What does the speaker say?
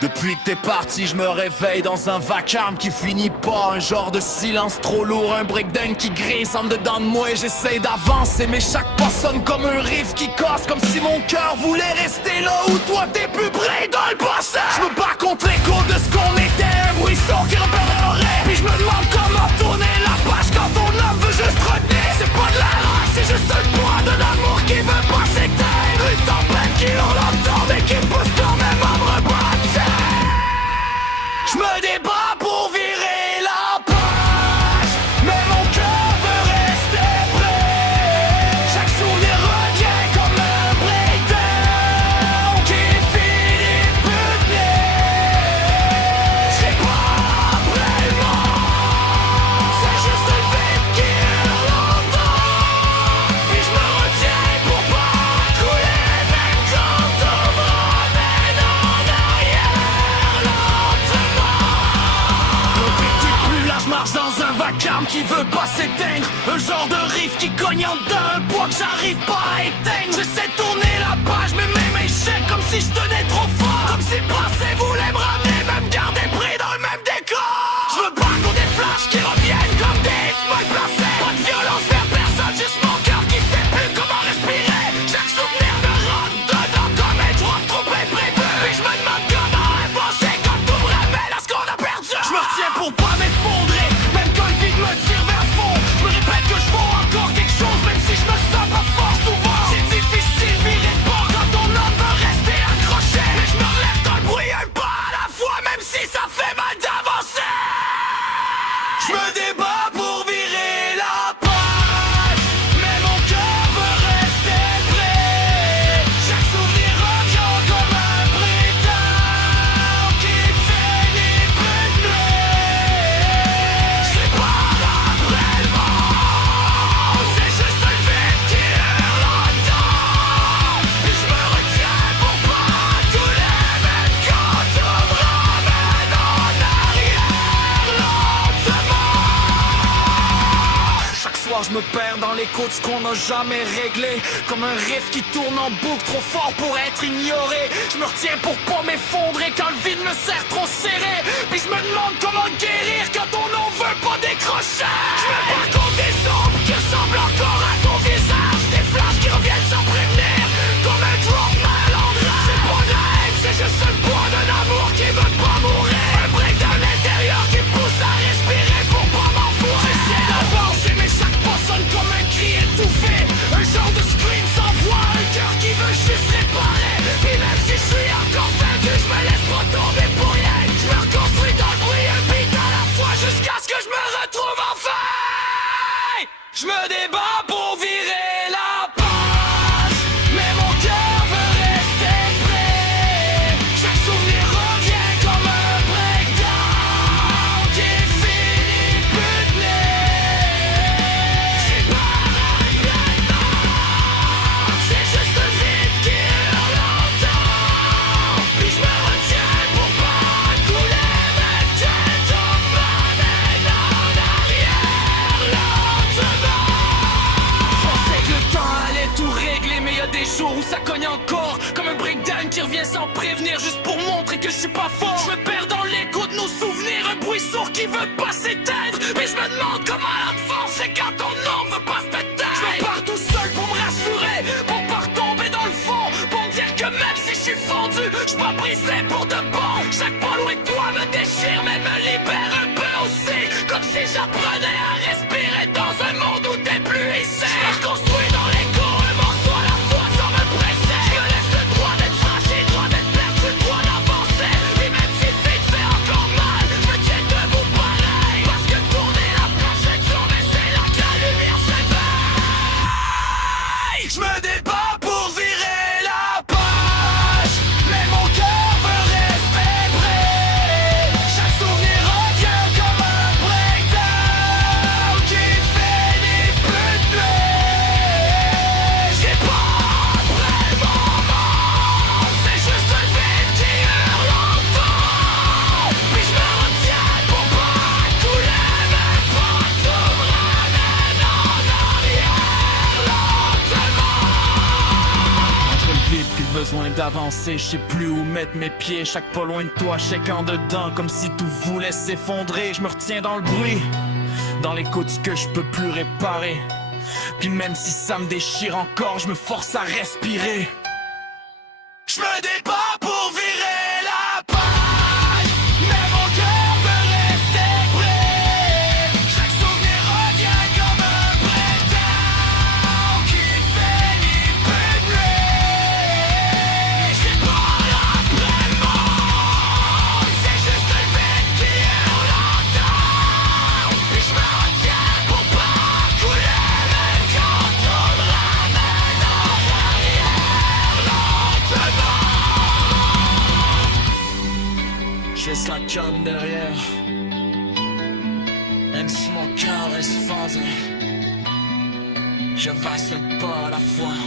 Depuis que t'es parti, je me réveille dans un vacarme qui finit pas. Un genre de silence trop lourd, un breakdown qui grise en dedans de moi. Et j'essaie d'avancer, mais chaque pas sonne comme un riff qui casse. Comme si mon cœur voulait rester là où toi t'es plus près dans le passé. Je me bats contre l'écho de ce qu'on était, un bruit sourd qui repérerait. Puis je me demande comment tourner la page quand ton âme veut juste retenir. C'est pas de la race, c'est juste le poids de l'amour qui veut pas s'éteindre. Une tempête qui hurle l'entend mais qui pousse quand même à me rebattre. Je me débat pour virer la page, mais mon cœur veut rester prêt. Chaque souvenir revient comme un breakdown qui finit plus de c'est pas après le mort, c'est juste le vide qui l'entend. Puis je me retiens pour pas couler, même quand on me ramène en arrière lentement. Plus là je marche dans un vacarme qui veut pas s'éteindre. Un genre de riff qui cogne en dedans, un poids que j'arrive pas à éteindre. J'essaie de tourner la page mais mes échecs comme si je tenais trop fort. Comme si le passé voulait me ramener, même garder pris dans le même décor. Je me bats contre des flashs qui reviennent comme des mal placés. Pas de violence vers personne, juste mon cœur qui sait plus comment respirer. Chaque souvenir me rentre dedans comme un drop trop imprévu. Puis je me demande comment avancer quand tout me ramène à ce qu'on a perdu. Je me retiens pour pas m'effondrer, même quand le vide me tire vers le fond. Je me répète que je vaux encore quelque chose, même si je me sens pas fort souvent. C'est difficile virer de bord quand ton âme veut rester accroché. Mais je me relève dans le bruit un pas à la fois, même si ça fait mal d'avancer. Je me débat pour virer la page, mais mon cœur veut rester prêt. Chaque souvenir revient comme un breakdown qui finit plus de c'est pas après le mort, c'est juste le vide qui hurle l'entend. Puis je me retiens pour pas couler, même quand on me ramène en arrière lentement. Chaque soir je me perds dans l'écho de ce qu'on n'a jamais réglé. Comme un riff qui tourne en boucle trop fort pour être ignoré. Je me retiens pour pas m'effondrer quand le vide me serre trop serré. Puis je me demande comment guérir quand ton nom veut pas décrocher. Je me bats contre des ombres qui ressemblent encore à ton visage. Des flashs qui reviennent sans prévenir, comme un drop malandrin. C'est pas de la haine, c'est juste le poids d'un amour qui veut pas mourir. Un break dans l'intérieur qui me pousse à respirer pour pas m'enfouir. J'essaie d'avancer mais chaque pas sonne comme un cri étouffé. Un genre de scream sans voix, un cœur qui veut juste réparer. Et même si je suis encore vaincu, je me laisse pas tomber pour rien. Je me reconstruis dans le bruit, un beat à la fois, jusqu'à ce que je me retrouve enfin. Je me débat pour virer la page, mais mon cœur veut rester prêt. Chaque souvenir revient comme un breakdown qui finit plus de c'est pas après le mort, c'est juste le vide qui hurle l'entend. Puis je me retiens pour pas couler, même quand on me ramène en arrière lentement. Je pensais que le temps allait tout régler, mais y a des jours où ça cogne encore. Comme un breakdown qui revient sans prévenir, juste pour montrer que je suis pas fort. Je me perds dans l'écho de nos souvenirs, un bruit sourd qui veut pas s'éteindre. Mais je me demande comment la force c'est quand ton nom veut pas se péter. Je me pars tout seul pour me rassurer, pour pas retomber dans le fond, pour me dire que même si je suis fondu, je suis pas brisé pour de bon. Chaque pas loin de toi me déchire, mais me libère un peu aussi. Comme si j'apprenais à respirer dans un monde où t'es plus ici. Je me reconstruis dans l'écho, un morceau à la fois sans me presser. Je me laisse le droit d'être fâché, le droit d'être perdu, le droit d'avancer. Et même si le vide fait encore mal, je me tiens debout pareil. Parce que tourner la planche chaque jour, mais c'est là que la lumière s'éveille. Je me débat pour virer la page, mais mon cœur veut rester prêt. Chaque souvenir revient comme un breakdown qui finit plus de j'ai pas après le moment, c'est juste le vide qui hurle l'entend. Puis je me retiens pour pas couler, même quand tout me ramène en arrière lentement. besoin d'avancer, je sais plus où mettre mes pieds. Chaque pas loin de toi, chaque en dedans, comme si tout voulait s'effondrer. Je me retiens dans le bruit, dans l'écho de ce que je peux plus réparer. Puis même si ça me déchire encore, je me force à respirer. Je me débat pour virer la page, mais mon cœur veut rester prêt. Chaque souvenir revient comme un printemps qui finit plus de nuit. Je parle après le monde, c'est juste le vide qui hurle longtemps. Puis je me retiens pour pas couler, même quand on me ramène en arrière lentement. Je laisse la canne derrière, même si mon cœur reste phasé. Je passe un pas à la fois.